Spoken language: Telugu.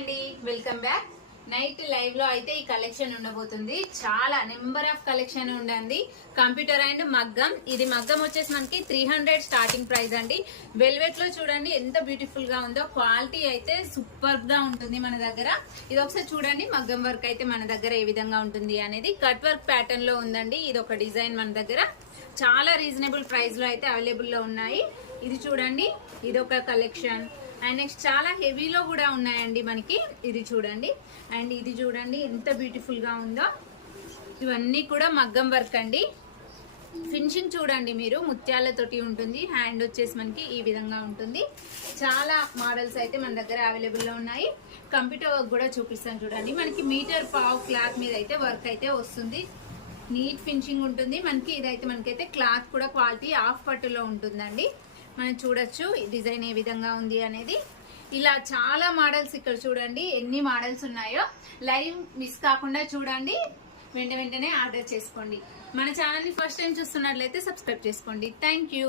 అండి, వెల్కమ్ బ్యాక్. నైట్ లైవ్ లో అయితే ఈ కలెక్షన్ ఉండబోతుంది. చాలా నెంబర్ ఆఫ్ కలెక్షన్ ఉండండి. కంప్యూటర్ అండ్ మగ్గం. ఇది మగ్గం వచ్చేసి మనకి 300 స్టార్టింగ్ ప్రైస్ అండి. వెల్వెట్ లో చూడండి ఎంత బ్యూటిఫుల్ గా ఉందో. క్వాలిటీ అయితే సూపర్ గా ఉంటుంది మన దగ్గర. ఇది ఒకసారి చూడండి మగ్గం వర్క్ అయితే మన దగ్గర ఏ విధంగా ఉంటుంది అనేది. కట్ వర్క్ ప్యాటర్న్ లో ఉందండి. ఇది ఒక డిజైన్ మన దగ్గర చాలా రీజనబుల్ ప్రైస్ లో అయితే అవైలబుల్ లో ఉన్నాయి. ఇది చూడండి, ఇది ఒక కలెక్షన్. అండ్ నెక్స్ట్ చాలా హెవీలో కూడా ఉన్నాయండి మనకి. ఇది చూడండి, అండ్ ఇది చూడండి ఎంత బ్యూటిఫుల్ గా ఉందో. ఇవన్నీ కూడా మగ్గం వర్క్ అండి. ఫినిషింగ్ చూడండి మీరు, ముత్యాలతోటి ఉంటుంది. హ్యాండ్ వచ్చేసి మనకి ఈ విధంగా ఉంటుంది. చాలా మోడల్స్ అయితే మన దగ్గర అవైలబుల్ లో ఉన్నాయి. కంప్యూటర్ వర్క్ కూడా చూపిస్తాను చూడండి. మనకి మీటర్ పావు క్లాత్ మీద అయితే వర్క్ అయితే వస్తుంది. నీట్ ఫినిషింగ్ ఉంటుంది మనకి. ఇదైతే మనకైతే క్లాత్ కూడా క్వాలిటీ హాఫ్ పట్టులో ఉంటుందండి. మనం చూడొచ్చు ఈ డిజైన్ ఏ విధంగా ఉంది అనేది. ఇలా చాలా మోడల్స్ ఇక్కడ చూడండి ఎన్ని మోడల్స్ ఉన్నాయో. లైవ్ మిస్ కాకుండా చూడండి, వెంటనే ఆర్డర్ చేసుకోండి. మన ఛానల్ ని ఫస్ట్ టైం చూస్తున్నట్లయితే సబ్స్క్రైబ్ చేసుకోండి. Thank you.